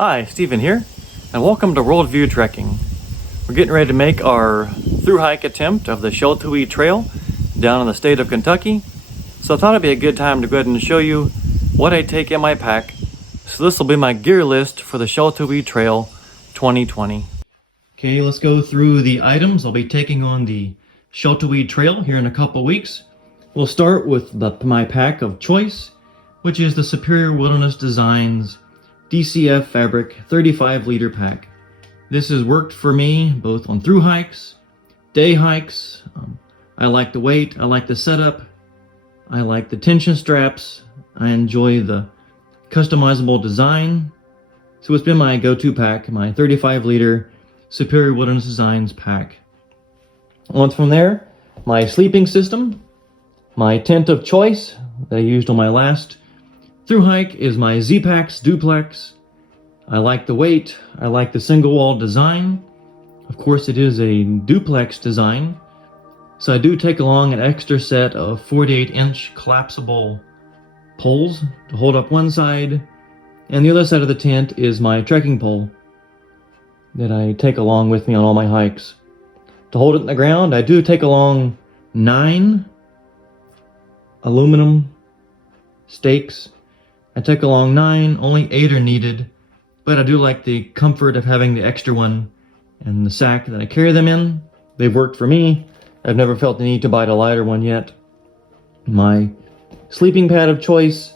Hi, Steven here, and welcome to Worldview Trekking. We're getting ready to make our through hike attempt of the SHELTOWEE Trail down in the state of Kentucky. So I thought it'd be a good time to go ahead and show you what I take in my pack. So this will be my gear list for the SHELTOWEE Trail 2020. Okay, let's go through the items I'll be taking on the SHELTOWEE Trail here in a couple weeks. We'll start with my pack of choice, which is the Superior Wilderness Designs DCF Fabric 35-liter pack. This has worked for me both on through hikes, day hikes. I like the weight, I like the setup, I like the tension straps, I enjoy the customizable design. So it's been my go-to pack, my 35-liter Superior Wilderness Designs pack. On from there, my sleeping system, my tent of choice that I used on my last through hike is my Zpacks Duplex. I like the weight, I like the single wall design. Of course it is a duplex design, so I do take along an extra set of 48-inch collapsible poles to hold up one side, and the other side of the tent is my trekking pole that I take along with me on all my hikes. To hold it in the ground, I do take along 9 aluminum stakes. I take along 9, only 8 are needed, but I do like the comfort of having the extra one and the sack that I carry them in. They've worked for me. I've never felt the need to buy a lighter one yet. My sleeping pad of choice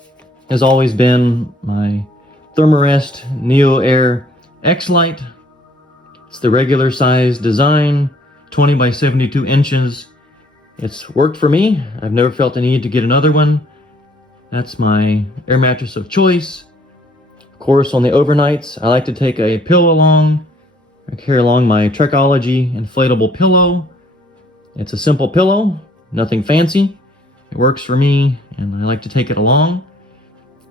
has always been my Therm-a-rest Neoair XLite. It's the regular size design, 20 by 72 inches. It's worked for me. I've never felt the need to get another one. That's my air mattress of choice. Of course, on the overnights, I like to take a pillow along. I carry along my Trekology inflatable pillow. It's a simple pillow, nothing fancy. It works for me, and I like to take it along.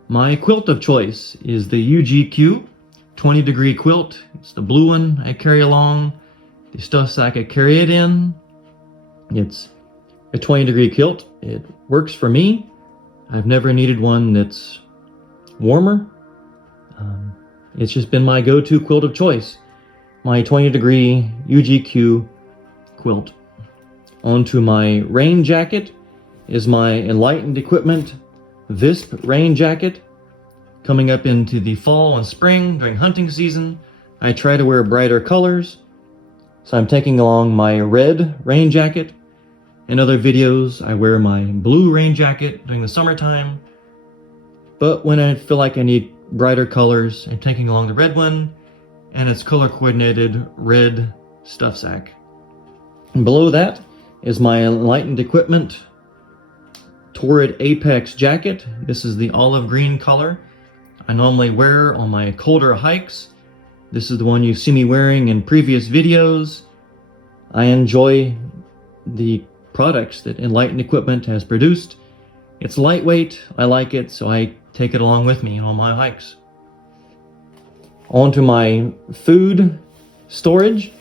My quilt of choice is the UGQ 20-degree quilt. It's the blue one I carry along. The stuff sack I carry it in. It's a 20-degree quilt. It works for me. I've never needed one that's warmer. It's just been my go-to quilt of choice. My 20-degree UGQ quilt. Onto my rain jacket is my Enlightened equipment Visp rain jacket. Coming up into the fall and spring during hunting season, I try to wear brighter colors. So I'm taking along my red rain jacket. In other videos, I wear my blue rain jacket during the summertime. But when I feel like I need brighter colors, I'm taking along the red one, and it's color-coordinated red stuff sack. And below that is my Enlightened equipment Torrid Apex jacket. This is the olive green color I normally wear on my colder hikes. This is the one you see me wearing in previous videos. I enjoy the products that Enlightened equipment has produced. It's lightweight, I like it, so I take it along with me on my hikes. On to my food storage.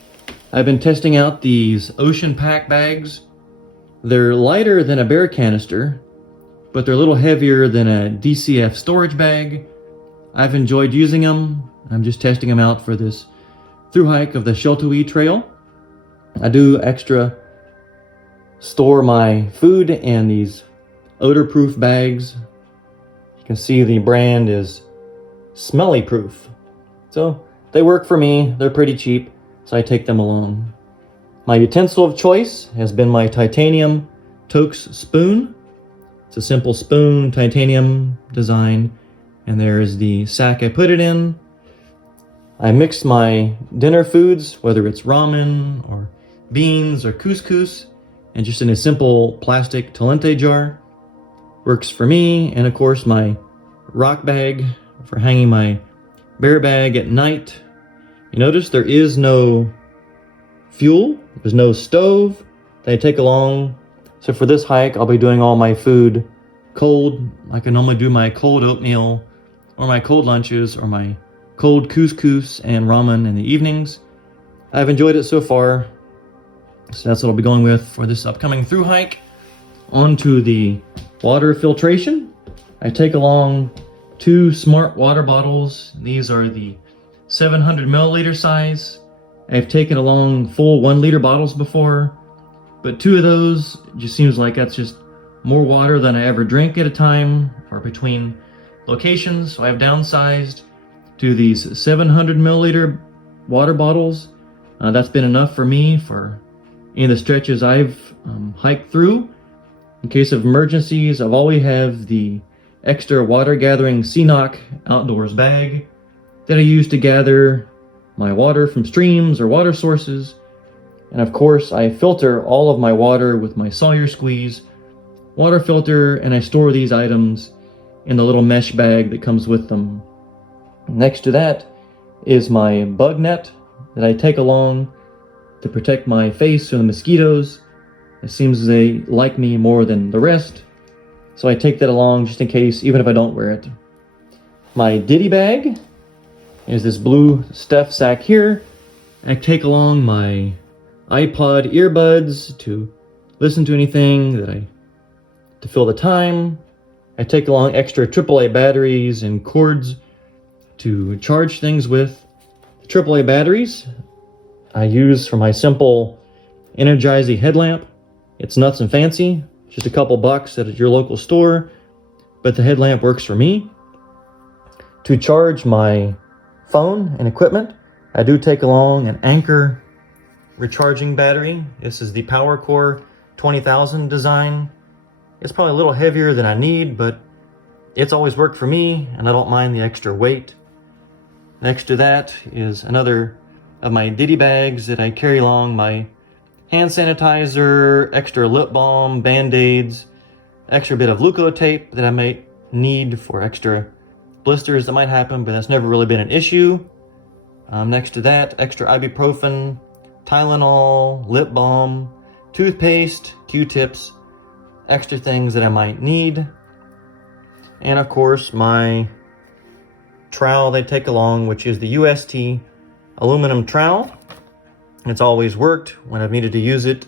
I've been testing out these ocean pack bags. They're lighter than a bear canister, but they're a little heavier than a DCF storage bag. I've enjoyed using them. I'm just testing them out for this through hike of the SHELTOWEE Trail. I do extra store my food in these odor-proof bags. You can see the brand is Smelly Proof. So they work for me. They're pretty cheap, so I take them along. My utensil of choice has been my titanium Tokes spoon. It's a simple spoon, titanium design, and there's the sack I put it in. I mix my dinner foods, whether it's ramen or beans or couscous, and just in a simple plastic Talenti jar. Works for me. And of course my rock bag for hanging my bear bag at night. You notice there is no fuel, there's no stove that I take along. So for this hike, I'll be doing all my food cold. I can normally do my cold oatmeal or my cold lunches or my cold couscous and ramen in the evenings. I've enjoyed it so far. So that's what I'll be going with for this upcoming through hike. On to the water filtration. I take along 2 smart water bottles. These are the 700 milliliter size. I've taken along full 1 liter bottles before, but 2 of those just seems like that's just more water than I ever drink at a time or between locations. So I've downsized to these 700 milliliter water bottles. That's been enough for me for any of the stretches I've hiked through. In case of emergencies, I've always have the extra water gathering CNOC outdoors bag that I use to gather my water from streams or water sources. And of course, I filter all of my water with my Sawyer Squeeze water filter, and I store these items in the little mesh bag that comes with them. Next to that is my bug net that I take along to protect my face from the mosquitoes. It seems they like me more than the rest, so I take that along just in case, even if I don't wear it. My Ditty bag is this blue stuff sack here. I take along my iPod earbuds to listen to anything to fill the time. I take along extra AAA batteries and cords to charge things with. The AAA batteries I use for my simple Energizy headlamp. It's nuts and fancy, just a couple bucks at your local store, but the headlamp works for me. To charge my phone and equipment, I do take along an Ankor recharging battery. This is the PowerCore 20,000 design. It's probably a little heavier than I need, but it's always worked for me, and I don't mind the extra weight. Next to that is another of my Ditty bags that I carry along my hand sanitizer, extra lip balm, band-aids, extra bit of Leukotape that I might need for extra blisters that might happen, but that's never really been an issue. Next to that, extra ibuprofen, Tylenol, lip balm, toothpaste, Q-tips, extra things that I might need. And of course, my trowel they take along, which is the UST Aluminum Trowel. It's always worked when I've needed to use it.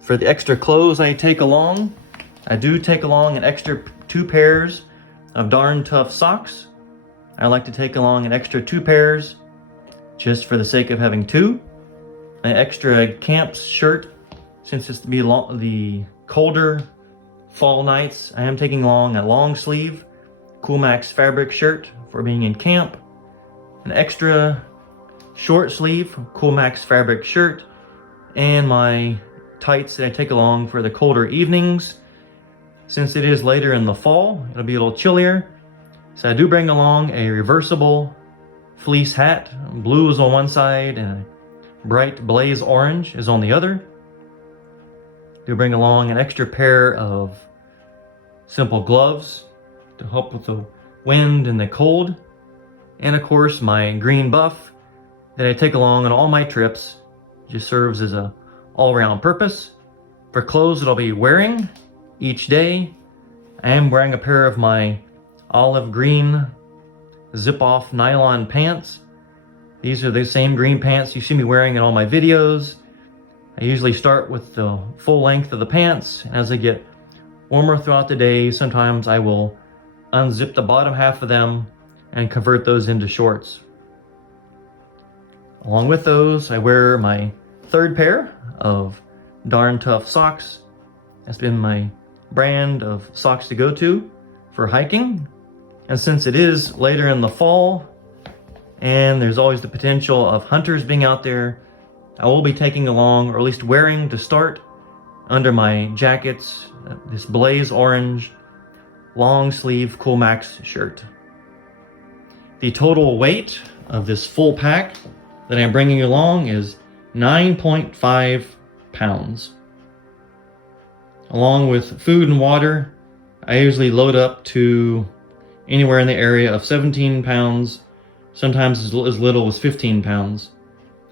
For the extra clothes I take along, I do take along an extra 2 pairs of darn tough socks. I like to take along an extra 2 pairs just for the sake of having 2. An extra camp shirt, since it's to be the colder fall nights. I am taking along a long sleeve Coolmax fabric shirt for being in camp. An extra short sleeve Coolmax fabric shirt, and my tights that I take along for the colder evenings. Since it is later in the fall, it'll be a little chillier, so I do bring along a reversible fleece hat. Blue is on one side and a bright blaze orange is on the other. Do bring along an extra pair of simple gloves to help with the wind and the cold, and of course my green buff that I take along on all my trips. Just serves as a all-around purpose. For clothes that I'll be wearing each day, I am wearing a pair of my olive green zip-off nylon pants. These are the same green pants you see me wearing in all my videos. I usually start with the full length of the pants, and as I get warmer throughout the day, sometimes I will unzip the bottom half of them and convert those into shorts. Along with those, I wear my 3rd pair of darn tough socks. That's been my brand of socks to go to for hiking. And since it is later in the fall, and there's always the potential of hunters being out there, I will be taking along, or at least wearing to start, under my jackets, this blaze orange long sleeve Coolmax shirt. The total weight of this full pack that I'm bringing along is 9.5 pounds. Along with food and water, I usually load up to anywhere in the area of 17 pounds, sometimes as little as 15 pounds.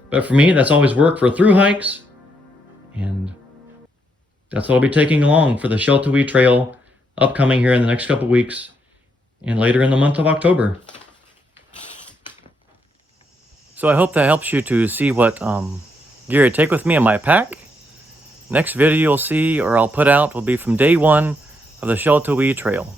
But for me, that's always worked for through hikes, and that's what I'll be taking along for the SHELTOWEE trail upcoming here in the next couple weeks and later in the month of October. So I hope that helps you to see what gear I take with me in my pack. Next video you'll see, or I'll put out, will be from day 1 of the SHELTOWEE trail.